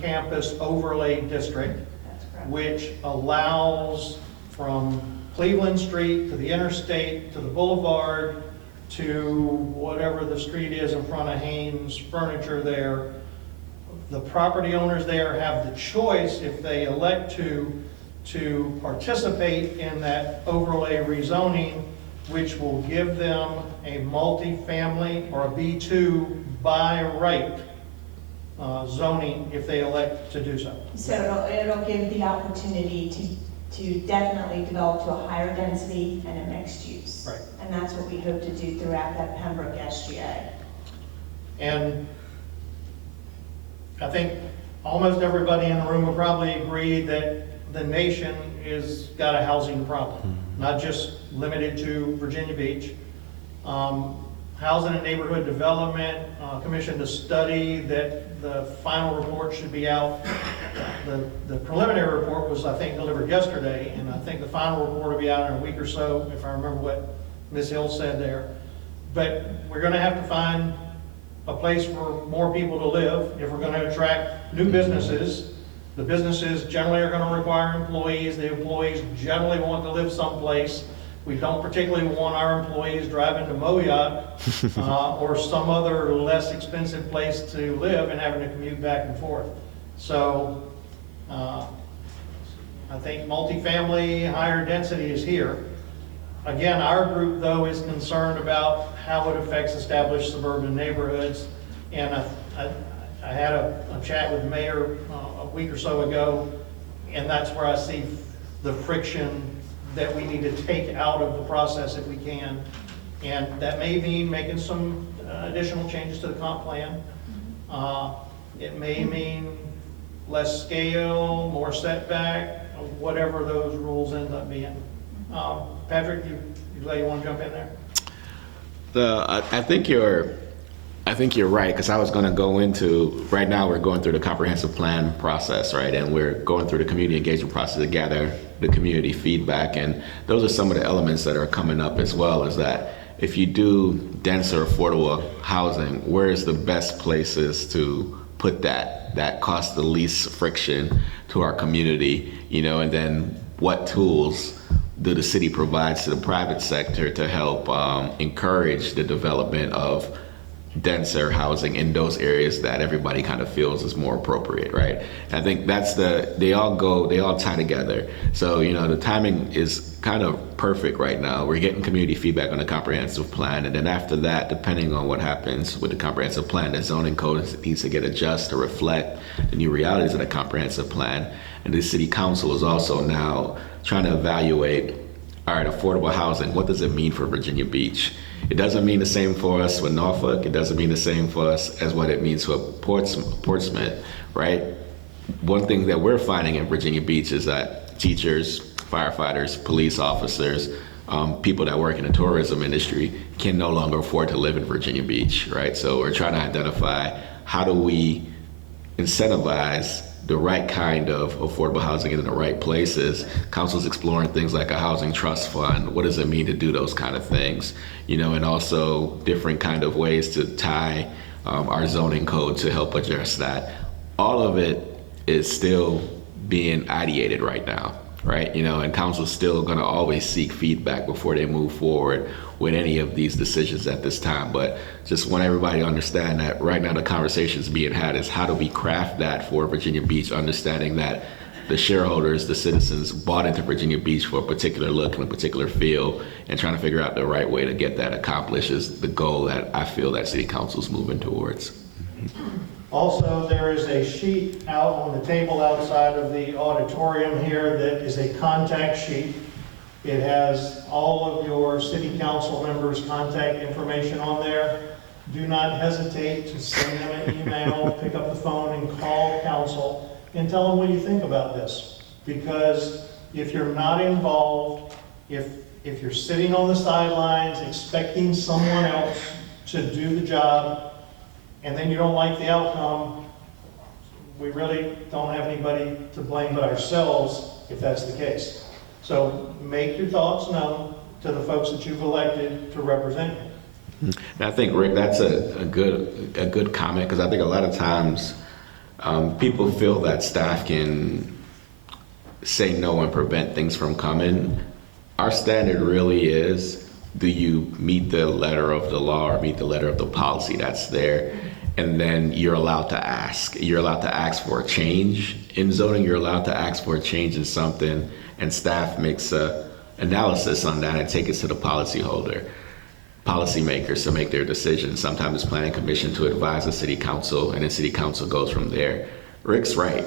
campus overlay district, That's correct. which allows from Cleveland Street to the interstate to the boulevard to whatever the street is in front of Haynes Furniture there. The property owners there have the choice, if they elect to participate in that overlay rezoning, which will give them a multifamily or a B2 by right zoning if they elect to do so. So it'll give the opportunity to definitely develop to a higher density and a mixed use. Right. And that's what we hope to do throughout that Pembroke SGA. And I think almost everybody in the room will probably agree that the nation is got a housing problem, not just limited to Virginia Beach. Housing and Neighborhood Development commissioned a study that the final report should be out. The preliminary report was, I think, delivered yesterday, and I think the final report will be out in a week or so, if I remember what Ms. Hill said there. But we're going to have to find a place for more people to live if we're going to attract new businesses. The businesses generally are going to require employees. The employees generally want to live someplace. We don't particularly want our employees driving to Moyoc or some other less expensive place to live and having to commute back and forth. So I think multifamily, higher density is here. Again, our group, though, is concerned about how it affects established suburban neighborhoods. And I had a chat with the mayor a week or so ago, and that's where I see the friction that we need to take out of the process if we can. And that may mean making some additional changes to the comp plan. It may mean less scale, more setback, whatever those rules end up being. Patrick, you want to jump in there? I think you're right, because I was going to go into, right now we're going through the comprehensive plan process, right? And we're going through the community engagement process to gather the community feedback. And those are some of the elements that are coming up as well, is that if you do denser, affordable housing, where is the best places to put that cause the least friction to our community, and then what tools do the city provides to the private sector to help encourage the development of denser housing in those areas that everybody kind of feels is more appropriate, right? And I think that's they all tie together. So, the timing is kind of perfect right now. We're getting community feedback on the comprehensive plan, and then after that, depending on what happens with the comprehensive plan, the zoning code needs to get adjusted to reflect the new realities of the comprehensive plan. And the city council is also now trying to evaluate, all right, affordable housing, what does it mean for Virginia Beach? It doesn't mean the same for us with Norfolk. It doesn't mean the same for us as what it means for Portsmouth, right? One thing that we're finding in Virginia Beach is that teachers, firefighters, police officers, people that work in the tourism industry can no longer afford to live in Virginia Beach, right? So we're trying to identify, how do we incentivize the right kind of affordable housing in the right places. Council's exploring things like a housing trust fund. What does it mean to do those kind of things? And also different kind of ways to tie our zoning code to help address that. All of it is still being ideated right now, right? And council's still gonna always seek feedback before they move forward with any of these decisions at this time. But just want everybody to understand that right now the conversations being had is, how do we craft that for Virginia Beach, understanding that the shareholders, the citizens bought into Virginia Beach for a particular look and a particular feel, and trying to figure out the right way to get that accomplished is the goal that I feel that city council's moving towards. Also, there is a sheet out on the table outside of the auditorium here that is a contact sheet. It has all of your city council members' contact information on there. Do not hesitate to send them an email, pick up the phone and call council and tell them what you think about this. Because if you're not involved, if you're sitting on the sidelines expecting someone else to do the job, and then you don't like the outcome, we really don't have anybody to blame but ourselves if that's the case. So make your thoughts known to the folks that you've elected to represent you. And I think, Rick, that's a good comment, because I think a lot of times People feel that staff can say no and prevent things from coming. Our standard really is, do you meet the letter of the law or meet the letter of the policy that's there? And then you're allowed to ask. You're allowed to ask for a change in zoning. You're allowed to ask for a change in something, and staff makes a analysis on that and take it to the policymakers to make their decision. Sometimes it's planning commission to advise the city council, and then city council goes from there. Rick's right.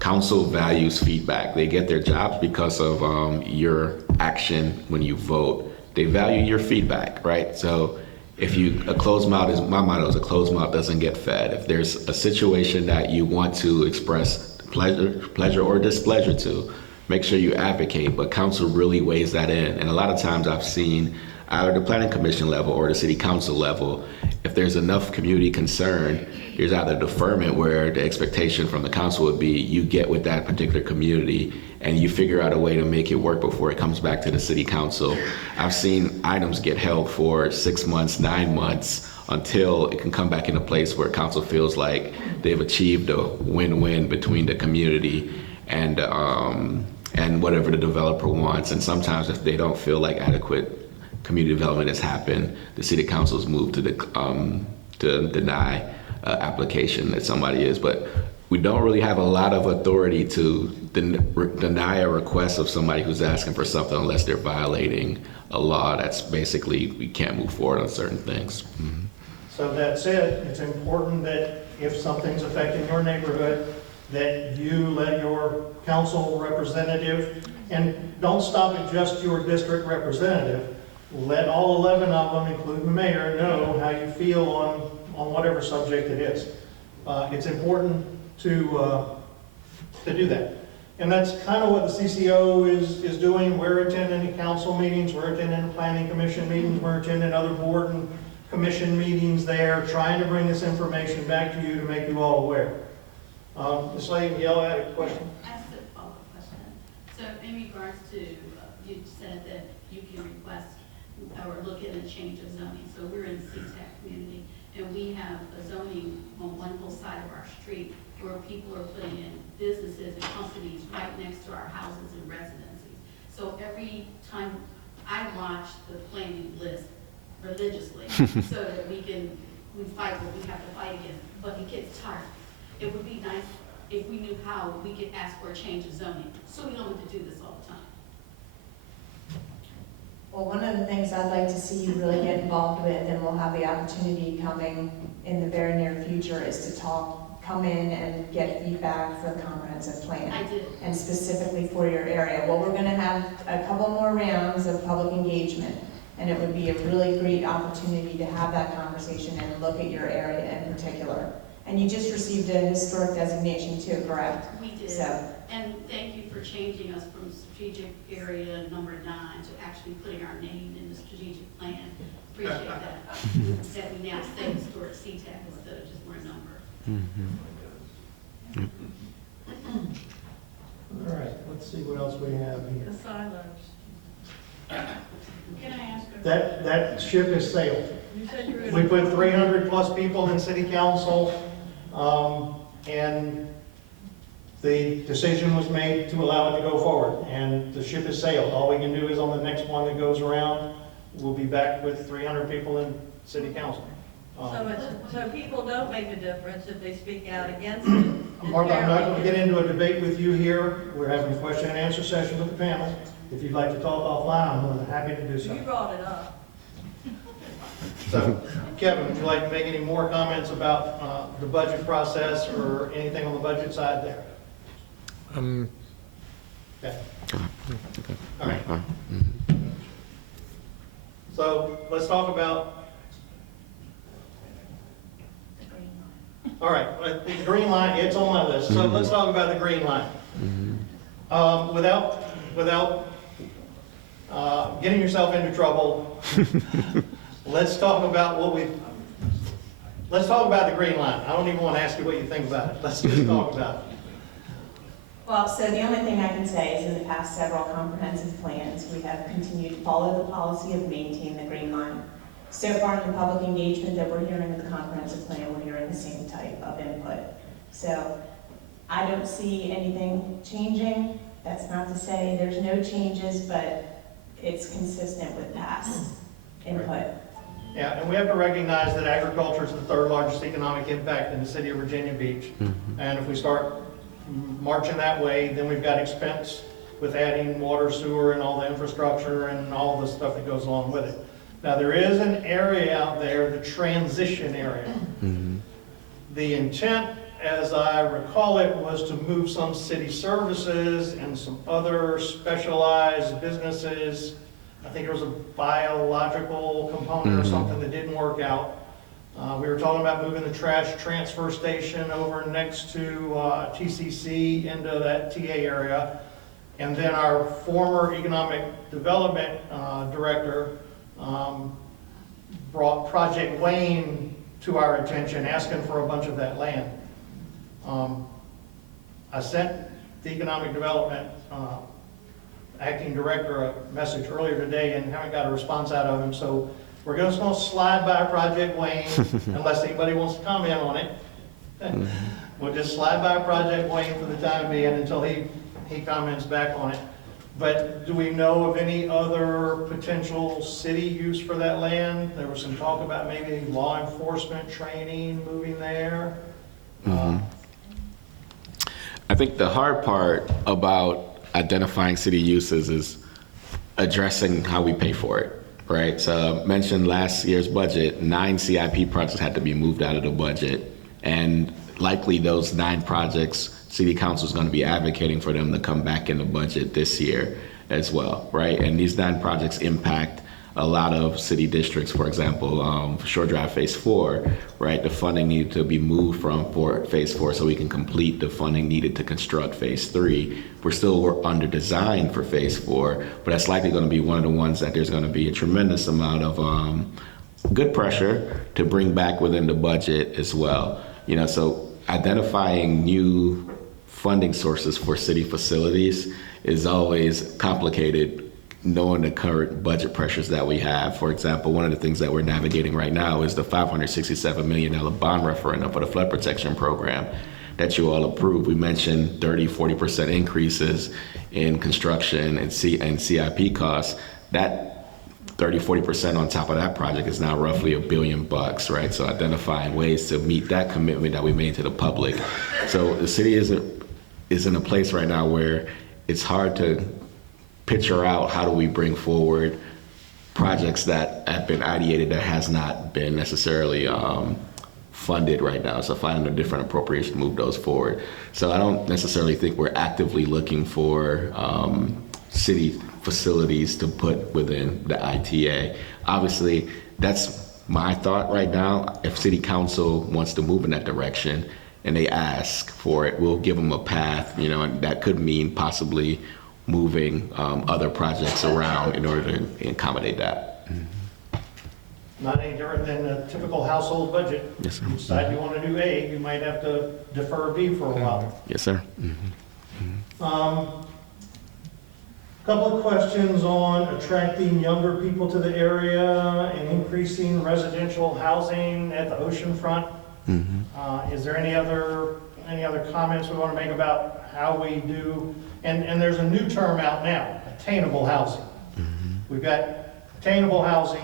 Council values feedback. They get their jobs because of your action when you vote. They value your feedback, right? So if a closed mouth is, my motto is, a closed mouth doesn't get fed. If there's a situation that you want to express pleasure or displeasure to, make sure you advocate, but council really weighs that in. And a lot of times I've seen either the planning commission level or the city council level, if there's enough community concern, there's either deferment where the expectation from the council would be you get with that particular community and you figure out a way to make it work before it comes back to the city council. I've seen items get held for 6 months, 9 months until it can come back in a place where council feels like they've achieved a win-win between the community and whatever the developer wants. And sometimes if they don't feel like adequate community development has happened, the city council's moved to deny application that somebody is. But we don't really have a lot of authority to deny a request of somebody who's asking for something unless they're violating a law that's basically, we can't move forward on certain things. Mm-hmm. So that said, it's important that if something's affecting your neighborhood, that you let your council representative, and don't stop at just your district representative, let all 11 of them, including the mayor, know how you feel on whatever subject it is. It's important to do that. And that's kind of what the CCO is doing. We're attending the council meetings, we're attending the planning commission meetings, we're attending other board and commission meetings there, trying to bring this information back to you to make you all aware. Ms. Lane, y'all had a question? I have a follow-up question. So in regards to, you said that you can request or look at a change of zoning. So we're in the CTAC community, and we have a zoning on one whole side of our street where people are putting in businesses and companies right next to our houses and residencies. So every time I watch the planning list religiously so that we fight what we have to fight against, but it gets tired. It would be nice if we knew how we could ask for a change of zoning, so we don't have to do this all the time. Well, one of the things I'd like to see you really get involved with, and we'll have the opportunity coming in the very near future, is to come in and get feedback for the comprehensive plan. I did. And specifically for your area. Well, we're gonna have a couple more rounds of public engagement, and it would be a really great opportunity to have that conversation and look at your area in particular. And you just received a historic designation too, correct? We did. So, And thank you for changing us from strategic area number 9 to actually putting our name in the strategic plan. Appreciate that. That we now say historic CTAC instead of just one number. All right, let's see what else we have here. The silos. Can I ask a That ship has sailed. You said you were We gonna. put 300 plus people in city council, and the decision was made to allow it to go forward, and the ship has sailed. All we can do is on the next one that goes around, we'll be back with 300 people in city council. So people don't make a difference if they speak out against it. Martha, I'm not going to get into a debate with you here. We're having a question and answer session with the panel. If you'd like to talk offline, I'm more than happy to do so. You brought it up. So, Kevin, would you like to make any more comments about the budget process or anything on the budget side there? Okay. All right. So let's talk about, all right, the green line, it's on my list. So let's talk about the green line. Without getting yourself into trouble, let's talk about let's talk about the green line. I don't even want to ask you what you think about it. Let's just talk about it. well, so the only thing I can say is in the past several comprehensive plans, we have continued to follow the policy of maintain the green line. So far in the public engagement that we're hearing with the comprehensive plan, we're hearing the same type of input. So I don't see anything changing. That's not to say there's no changes, but it's consistent with past input. Yeah, and we have to recognize that agriculture is the third largest economic impact in the city of Virginia Beach. And if we start marching that way, then we've got expense with adding water, sewer, and all the infrastructure and all the stuff that goes along with it. Now, there is an area out there, the transition area. The intent, as I recall it, was to move some city services and some other specialized businesses. I think there was a biological component or something that didn't work out. We were talking about moving the trash transfer station over next to TCC into that TA area. And then our former economic development director brought Project Wayne to our attention, asking for a bunch of that land. I sent the economic development acting director a message earlier today and haven't got a response out of him, so we're just gonna slide by Project Wayne unless anybody wants to comment on it. We'll just slide by Project Wayne for the time being until he comments back on it. But do we know of any other potential city use for that land? There was some talk about maybe law enforcement training moving there. I think the hard part about identifying city uses is addressing how we pay for it, right? So I mentioned last year's budget, 9 CIP projects had to be moved out of the budget. And likely those 9 projects, City Council is going to be advocating for them to come back in the budget this year as well, right? And these 9 projects impact a lot of city districts. For example, Shore Drive Phase 4, right? The funding needed to be moved from Phase 4 so we can complete the funding needed to construct Phase 3. We're still under design for Phase 4, but that's likely going to be one of the ones that there's going to be a tremendous amount of good pressure to bring back within the budget as well. You know, so identifying new funding sources for city facilities is always complicated, knowing the current budget pressures that we have. For example, one of the things that we're navigating right now is the $567 million bond referendum for the flood protection program that you all approved. We mentioned 30-40% increases in construction and CIP costs. That 30-40% on top of that project is now roughly $1 billion, right? So identifying ways to meet that commitment that we made to the public. So the city is in a place right now where it's hard to picture out how do we bring forward projects that have been ideated that has not been necessarily funded right now. So finding a different appropriation to move those forward. So I don't necessarily think we're actively looking for city facilities to put within the ITA. Obviously, that's my thought right now. If City Council wants to move in that direction and they ask for it, we'll give them a path, you know, and that could mean possibly moving other projects around in order to accommodate that. Not any different than a typical household budget. Yes, sir. You decide you want to do A, you might have to defer B for a while. Yes, sir. Couple of questions on attracting younger people to the area and increasing residential housing at the ocean front. Is there any other comments we want to make about how we do? And there's a new term out now, attainable housing. We've got attainable housing,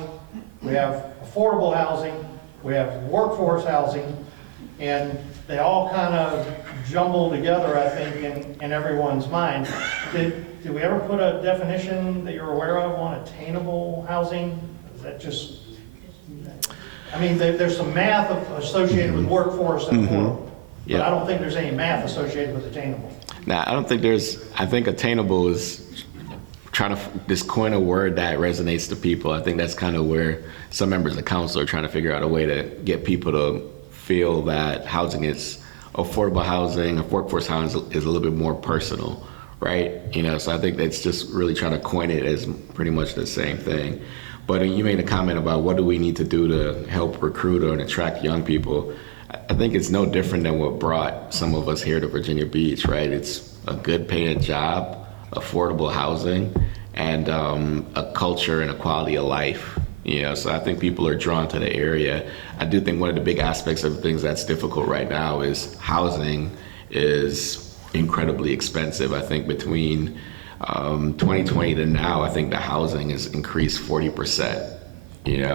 we have affordable housing, we have workforce housing, and they all kind of jumble together, I think, in everyone's mind. Did we ever put a definition that you're aware of on attainable housing? Is that just, I mean, there's some math associated with workforce and affordable, but I don't think there's any math associated with attainable. Now, I don't think I think attainable is trying to just coin a word that resonates to people. I think that's kind of where some members of council are trying to figure out a way to get people to feel that housing is affordable housing, or workforce housing is a little bit more personal, right? You know, so I think that's just really trying to coin it as pretty much the same thing. But you made a comment about what do we need to do to help recruit or attract young people. I think it's no different than what brought some of us here to Virginia Beach, right? It's a good paying job, affordable housing, and a culture and a quality of life. You know, so I think people are drawn to the area. I do think one of the big aspects of things that's difficult right now is housing is incredibly expensive. I think between 2020 to now, I think the housing has increased 40%.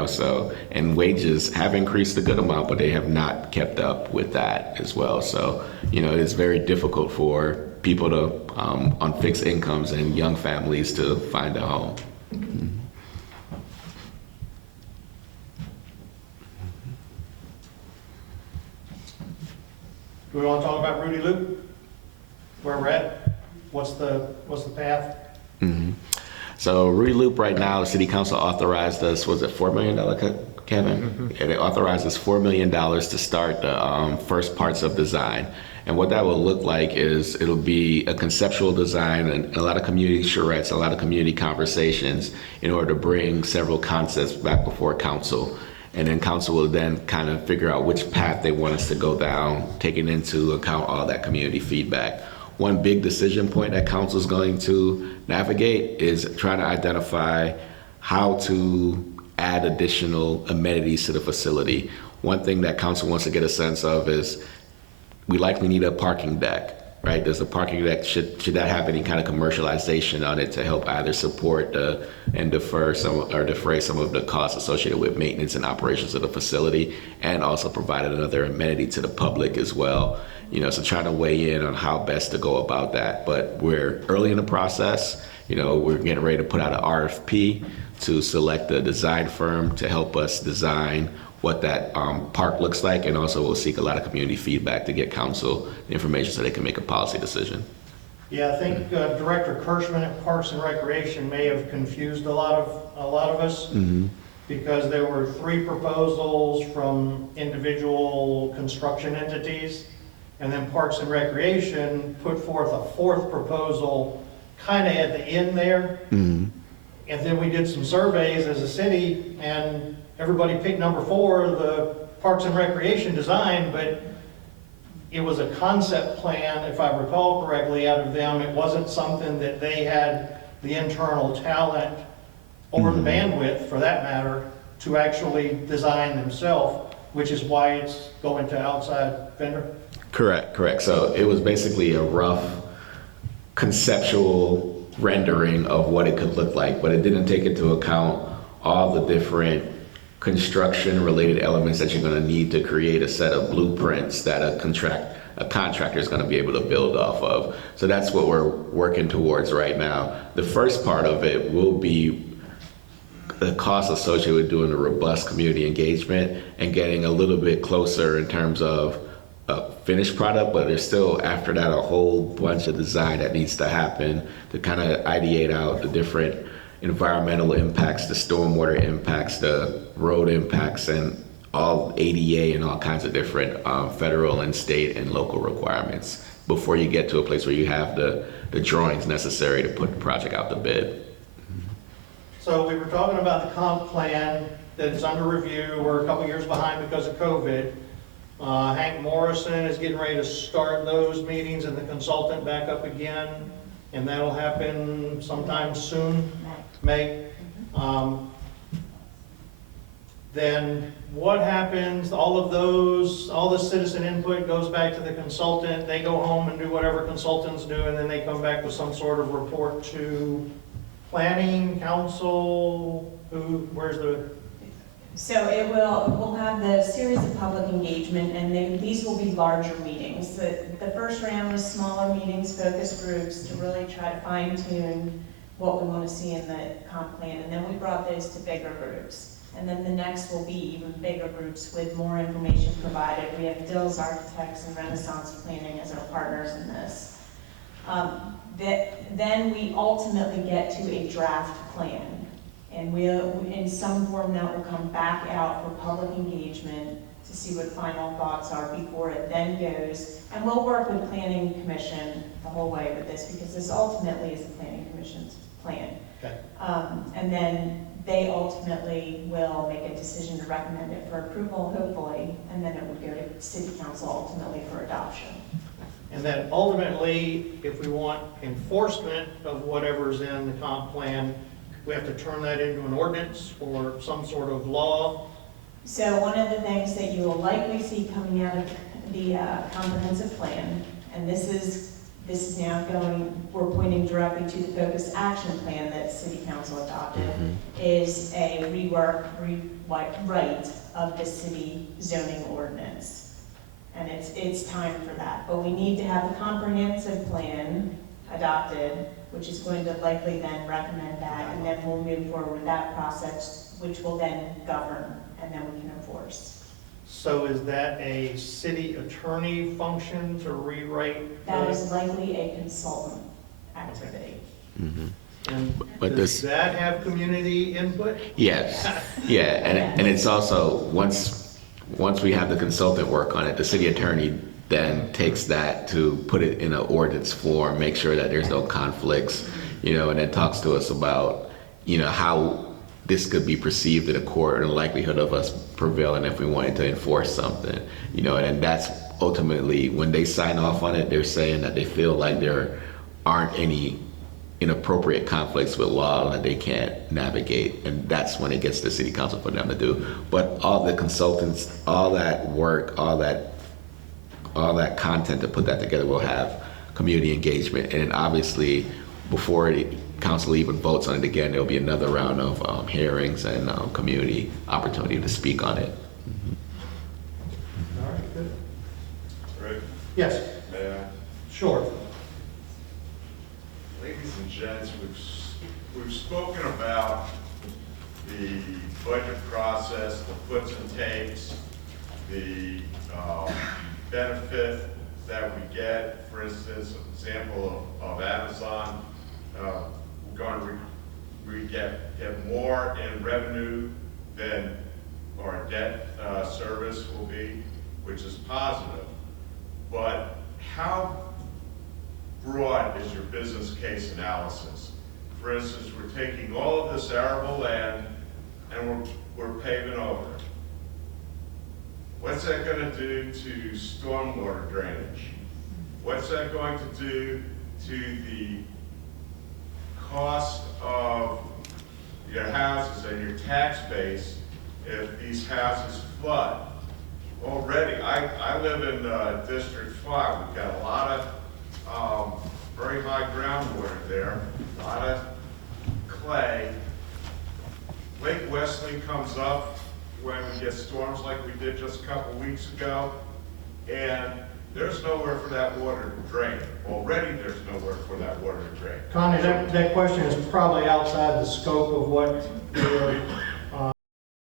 So, and wages have increased a good amount, but they have not kept up with that as well. So, it's very difficult for people to, on fixed incomes and young families to find a home. Do we want to talk about Rudy Loop? Where we're at? What's the path? Mm-hmm. So Rudy Loop right now, the city council authorized us, was it $4 million, Kevin? Mm-hmm. And it authorizes $4 million to start the first parts of design. And what that will look like is it'll be a conceptual design and a lot of community charrettes, a lot of community conversations in order to bring several concepts back before council. And then council will then kind of figure out which path they want us to go down, taking into account all that community feedback. One big decision point that council is going to navigate is trying to identify how to add additional amenities to the facility. One thing that council wants to get a sense of is we likely need a parking deck, right? Does the parking deck, should that have any kind of commercialization on it to help either support and defray some of the costs associated with maintenance and operations of the facility, and also provide another amenity to the public as well. So trying to weigh in on how best to go about that. But we're early in the process. We're getting ready to put out an RFP to select a design firm to help us design what that park looks like, and also we'll seek a lot of community feedback to get council information so they can make a policy decision. Yeah, I think Director Kirschman at Parks and Recreation may have confused a lot of us. Mm-hmm. Because there were 3 proposals from individual construction entities, and then Parks and Recreation put forth a 4th proposal kind of at the end there. Mm-hmm. And then we did some surveys as a city, and everybody picked number 4, the Parks and Recreation design, but it was a concept plan, if I recall correctly, out of them. It wasn't something that they had the internal talent or the bandwidth, for that matter, to actually design themselves, which is why it's going to outside vendor. Correct. So it was basically a rough conceptual rendering of what it could look like, but it didn't take into account all the different construction related elements that you're going to need to create a set of blueprints that a contractor is going to be able to build off of. So that's what we're working towards right now. The first part of it will be the cost associated with doing a robust community engagement and getting a little bit closer in terms of a finished product, but there's still, after that, a whole bunch of design that needs to happen to kind of ideate out the different environmental impacts, the stormwater impacts, the road impacts, and all ADA and all kinds of different federal and state and local requirements before you get to a place where you have the drawings necessary to put the project out to bid. So we were talking about the comp plan that is under review. We're a couple years behind because of COVID. Hank Morrison is getting ready to start those meetings and the consultant back up again, and that'll happen sometime soon, May. Then what happens? All the citizen input goes back to the consultant. They go home and do whatever consultants do, and then they come back with some sort of report to planning, council, So we'll have the series of public engagement, and these will be larger meetings. The first round was smaller meetings, focus groups, to really try to fine tune what we want to see in the comp plan. And then we brought those to bigger groups. And then the next will be even bigger groups with more information provided. We have Dills Architects and Renaissance Planning as our partners in this. Then we ultimately get to a draft plan. And we'll, in some form, that will come back out for public engagement to see what final thoughts are before it then goes. And we'll work with Planning Commission the whole way with this, because this ultimately is the Planning Commission's plan. Okay. And then they ultimately will make a decision to recommend it for approval, hopefully, and then it would go to City Council ultimately for adoption. And then ultimately, if we want enforcement of whatever's in the comp plan, we have to turn that into an ordinance or some sort of law. So one of the things that you will likely see coming out of the comprehensive plan, and this is now we're pointing directly to the focused action plan that City Council adopted, is a rewrite of the city zoning ordinance. And it's time for that. But we need to have a comprehensive plan adopted, which is going to likely then recommend that, and then we'll move forward with that process, which will then govern, and then we can enforce. So is that a city attorney function to rewrite? That is likely a consultant activity. And But does this- that have community input? Yes, yeah, and it's also, once we have the consultant work on it, the city attorney then takes that to put it in an ordinance form, make sure that there's no conflicts, and then talks to us about, how this could be perceived in a court and the likelihood of us prevailing if we wanted to enforce something, and that's ultimately, when they sign off on it, they're saying that they feel like there aren't any inappropriate conflicts with law that they can't navigate, and that's when it gets to city council for them to do. But all the consultants, all that work, all that content to put that together will have community engagement, and obviously before the council even votes on it again, there'll be another round of hearings and community opportunity to speak on it. All right, good. Rick, Yes, may I? sure. Ladies and gents, we've spoken about the budget process, the puts and takes, the benefit that we get. For instance, an example of Amazon, we're going to get more in revenue than our debt service will be, which is positive. But how broad is your business case analysis? For instance, we're taking all of this arable land and we're paving over it. What's that going to do to stormwater drainage? What's that going to do to the cost of your houses and your tax base if these houses flood? Already, I live in District 5. We've got a lot of very high groundwater there, a lot of clay. Lake Wesley comes up when we get storms like we did just a couple weeks ago, and there's nowhere for that water to drain. Already there's nowhere for that water to drain. Connie, that question is probably outside the scope of what you're